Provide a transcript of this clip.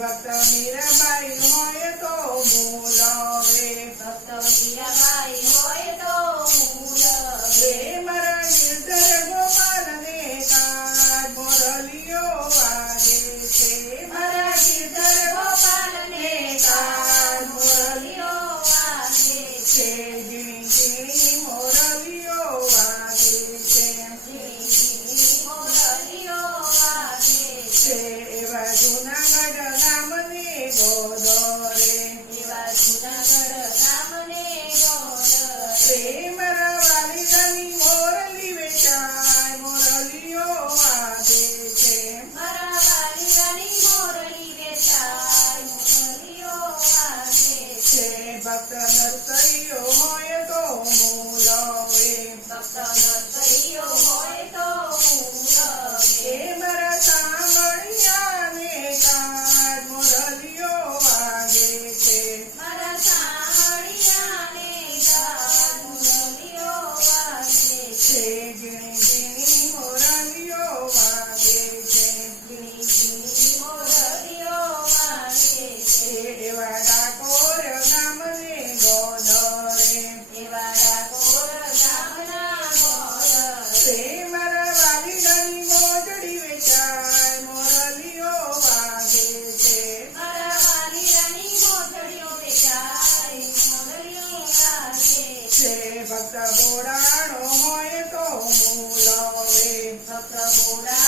ભક્ત મીરાબાઈ હોય તો મોર એવા ગામને ગોદો રે એવા જુનાગઢ ગામને રે મારા વાલીદાની મોરલી વેચાય મોરલીઓ વાગે છે. મારા વાલીદાની મોરલી વેચાય મોરલીઓ વાગે છે. ભક્ત નર્તરીઓ હોય Bye. प्रभोरा